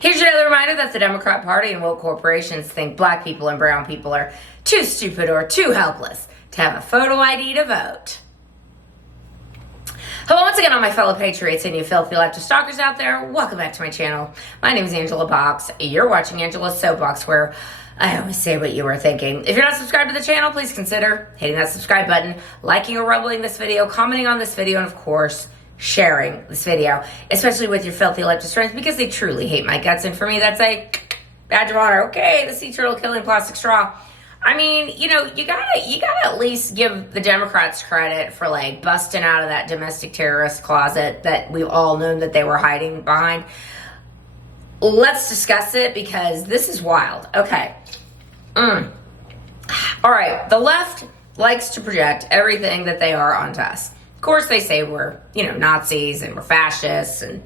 Here's another reminder that the Democrat Party and woke corporations think black people and brown people are too stupid or too helpless to have a photo ID to vote. Hello once again, all my fellow patriots and you filthy leftist stalkers out there. Welcome back to my channel. My name is Angela Box. You're watching Angela's Soapbox, where I always say what you were thinking. If you're not subscribed to the channel, please consider hitting that subscribe button, liking or rubbling this video, commenting on this video, and of course, sharing this video, especially with your filthy leftist friends, because they truly hate my guts. And for me, that's a badge of honor. Okay, the sea turtle killing plastic straw. I mean, you know, you gotta at least give the Democrats credit for like busting out of that domestic terrorist closet that we've all known that they were hiding behind. Let's discuss it because this is wild. Okay. All right. The left likes to project everything that they are onto us. Of course, they say we're, Nazis and we're fascists and,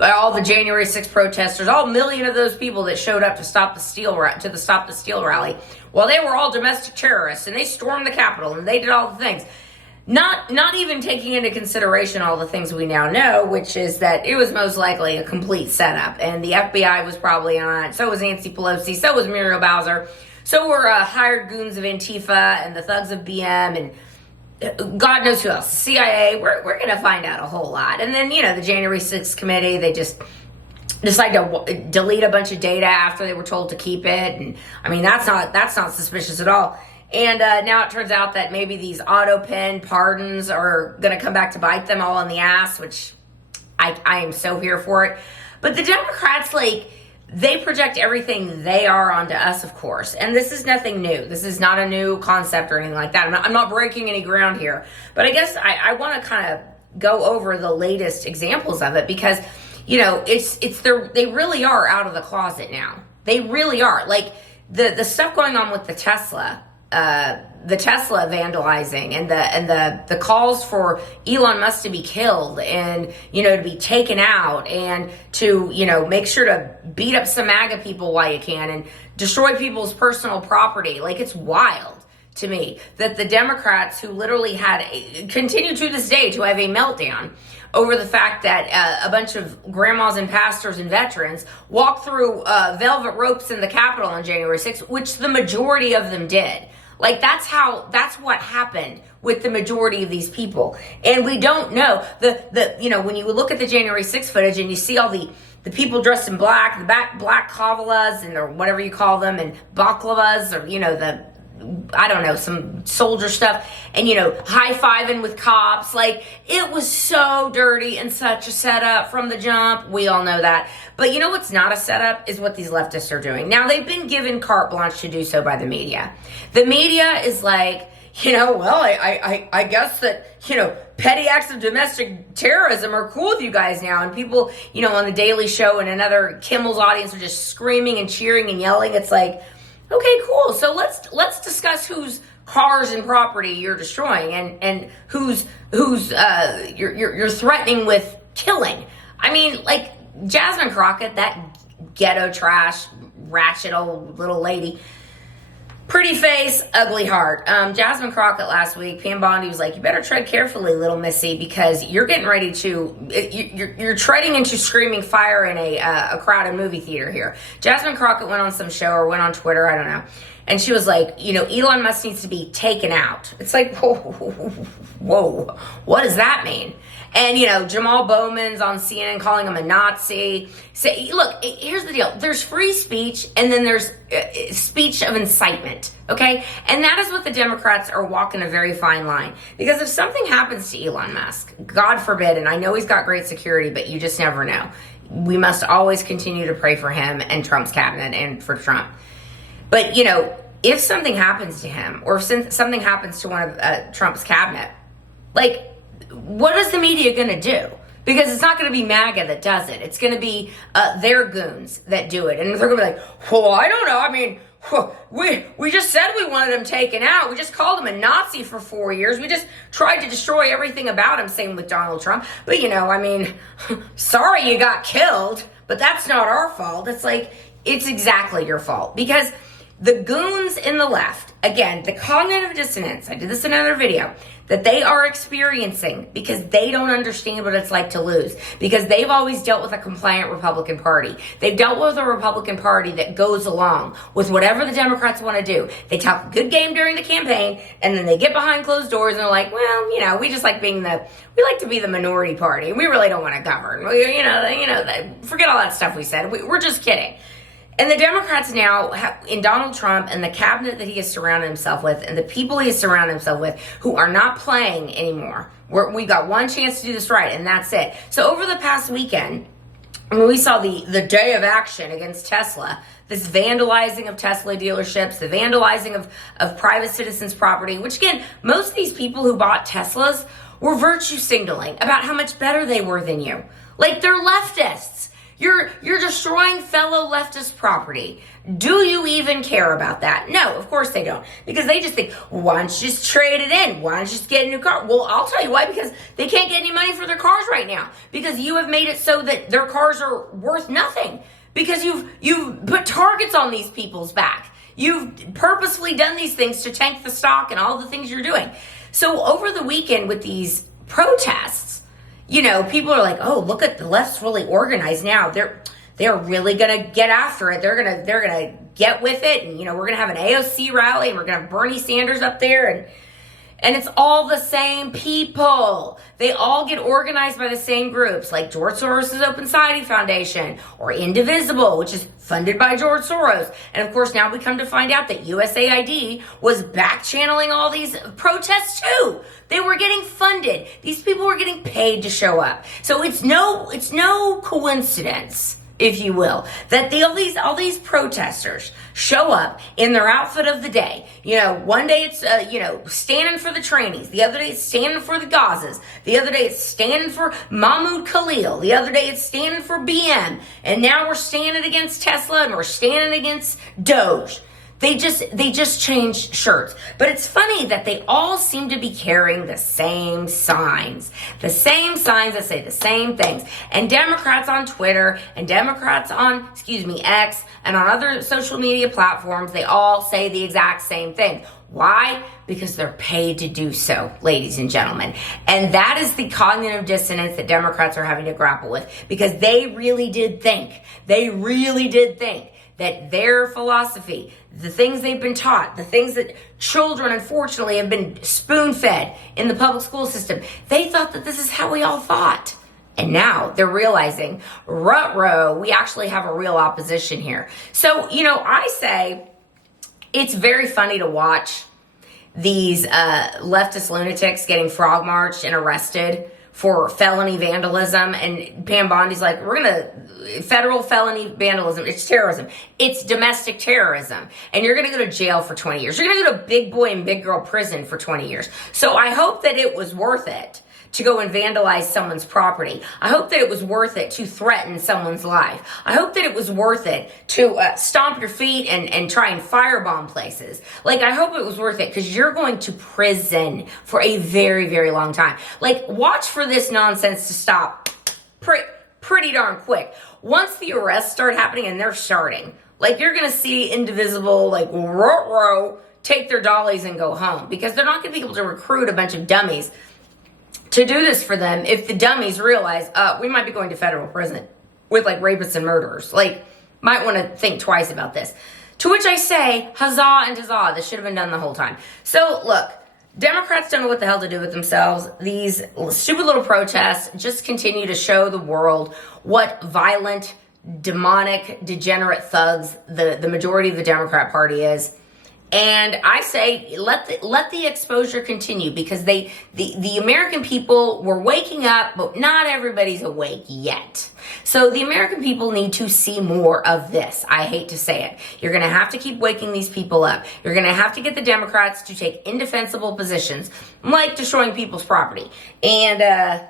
all the January 6th protesters, all million of those people that showed up to Stop the Steal rally, well, they were all domestic terrorists and they stormed the Capitol and they did all the things. Not even taking into consideration all the things we now know, which is that it was most likely a complete setup, and the FBI was probably on it. So was Nancy Pelosi. So was Muriel Bowser. So were hired goons of Antifa and the thugs of BM and God knows who else. The CIA. We're going to find out a whole lot. And then the January 6th committee, they just decide to delete a bunch of data after they were told to keep it. And I mean that's not suspicious at all. And now it turns out that maybe these auto pen pardons are going to come back to bite them all in the ass, which I am so here for it. But the Democrats, they project everything they are onto us, of course. And this is nothing new. This is not a new concept or anything like that. I'm not breaking any ground here. But I guess I want to kind of go over the latest examples of it because, they really are out of the closet now. They really are. Like the stuff going on with the Tesla vandalizing and the calls for Elon Musk to be killed and, to be taken out and to, make sure to beat up some MAGA people while you can and destroy people's personal property. Like, it's wild to me that the Democrats, who literally continue to this day to have a meltdown over the fact that a bunch of grandmas and pastors and veterans walked through velvet ropes in the Capitol on January 6th, which the majority of them did. Like, that's what happened with the majority of these people. And we don't know when you look at the January 6th footage and you see all the people dressed in black, the black kavalas and or whatever you call them, and baklavas, or, some soldier stuff, and, high-fiving with cops. Like, it was so dirty and such a setup from the jump. We all know that. But what's not a setup is what these leftists are doing. Now, they've been given carte blanche to do so by the media. The media is like, I guess that, petty acts of domestic terrorism are cool with you guys now. And people, on the Daily Show and another Kimmel's audience are just screaming and cheering and yelling. It's like, okay, cool. So let's discuss whose cars and property you're destroying and who's you're threatening with killing. I mean, like Jasmine Crockett, that ghetto trash, ratchet old little lady. Pretty face, ugly heart. Jasmine Crockett last week, Pam Bondi was like, you better tread carefully, little missy, because you're getting ready to, you're treading into screaming fire in a crowded movie theater here. Jasmine Crockett went on some show or went on Twitter, I don't know. And she was like, Elon Musk needs to be taken out. It's like, whoa, what does that mean? And, Jamal Bowman's on CNN calling him a Nazi. Look, here's the deal. There's free speech, and then there's speech of incitement, okay? And that is what the Democrats are walking a very fine line. Because if something happens to Elon Musk, God forbid, and I know he's got great security, but you just never know. We must always continue to pray for him and Trump's cabinet and for Trump. But, if something happens to him or if something happens to one of Trump's cabinet, what is the media going to do? Because it's not going to be MAGA that does it. It's going to be their goons that do it. And they're going to be like, well, I don't know. I mean, we just said we wanted him taken out. We just called him a Nazi for 4 years. We just tried to destroy everything about him, same with Donald Trump. But, sorry you got killed, but that's not our fault. It's like, it's exactly your fault. Because The goons in the left, again, the cognitive dissonance, I did this in another video, that they are experiencing because they don't understand what it's like to lose, because they've always dealt with a compliant Republican Party. They've dealt with a Republican Party that goes along with whatever the Democrats want to do. They talk a good game during the campaign, and then they get behind closed doors and they're like, well, we just like we like to be the minority party. We really don't want to govern. Forget all that stuff we said. We're just kidding. And the Democrats now, in Donald Trump and the cabinet that he has surrounded himself with and the people he has surrounded himself with who are not playing anymore. We got one chance to do this right, and that's it. So over the past weekend, when we saw the day of action against Tesla, this vandalizing of Tesla dealerships, the vandalizing of private citizens' property, which again, most of these people who bought Teslas were virtue signaling about how much better they were than you. Like, they're leftists. You're destroying fellow leftist property. Do you even care about that? No, of course they don't. Because they just think, well, why don't you just trade it in? Why don't you just get a new car? Well, I'll tell you why. Because they can't get any money for their cars right now. Because you have made it so that their cars are worth nothing. Because you've put targets on these people's back. You've purposefully done these things to tank the stock and all the things you're doing. So over the weekend with these protests, people are like, oh, look at the left's really organized now. They're really gonna get after it. They're gonna get with it, and we're gonna have an AOC rally, and we're gonna have Bernie Sanders up there, and it's all the same people. They all get organized by the same groups, like George Soros' Open Society Foundation, or Indivisible, which is funded by George Soros. And of course, now we come to find out that USAID was back channeling all these protests too. They were getting funded. These people were getting paid to show up. So it's no coincidence, if you will, that all these protesters show up in their outfit of the day. One day it's standing for the trannies. The other day it's standing for the Gazas. The other day it's standing for Mahmoud Khalil. The other day it's standing for BM. And now we're standing against Tesla, and we're standing against Doge. They just changed shirts. But it's funny that they all seem to be carrying the same signs. The same signs that say the same things. And Democrats on Twitter and Democrats on, X and on other social media platforms, they all say the exact same thing. Why? Because they're paid to do so, ladies and gentlemen. And that is the cognitive dissonance that Democrats are having to grapple with. Because they really did think that their philosophy, the things they've been taught, the things that children, unfortunately, have been spoon-fed in the public school system, they thought that this is how we all thought. And now they're realizing, ruh-roh, we actually have a real opposition here. So, I say it's very funny to watch these leftist lunatics getting frog marched and arrested for felony vandalism. And Pam Bondi's like, federal felony vandalism, it's terrorism. It's domestic terrorism. And you're going to go to jail for 20 years. You're going to go to big boy and big girl prison for 20 years. So I hope that it was worth it to go and vandalize someone's property. I hope that it was worth it to threaten someone's life. I hope that it was worth it to stomp your feet and try and firebomb places. I hope it was worth it, because you're going to prison for a very, very long time. Watch for this nonsense to stop pretty darn quick. Once the arrests start happening, and they're starting, you're going to see Indivisible, ruh-roh, take their dollies and go home, because they're not going to be able to recruit a bunch of dummies to do this for them if the dummies realize, we might be going to federal prison with rapists and murderers. Might want to think twice about this. To which I say, huzzah and huzzah, this should have been done the whole time. So look, Democrats don't know what the hell to do with themselves. These stupid little protests just continue to show the world what violent, demonic, degenerate thugs the majority of the Democrat Party is. And I say, let the exposure continue, because the American people were waking up, but not everybody's awake yet. So the American people need to see more of this. I hate to say it. You're going to have to keep waking these people up. You're going to have to get the Democrats to take indefensible positions, like destroying people's property, and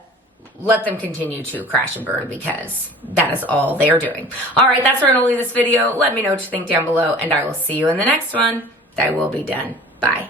let them continue to crash and burn, because that is all they are doing. All right, that's where I'm going to leave this video. Let me know what you think down below, and I will see you in the next one. I will be done. Bye.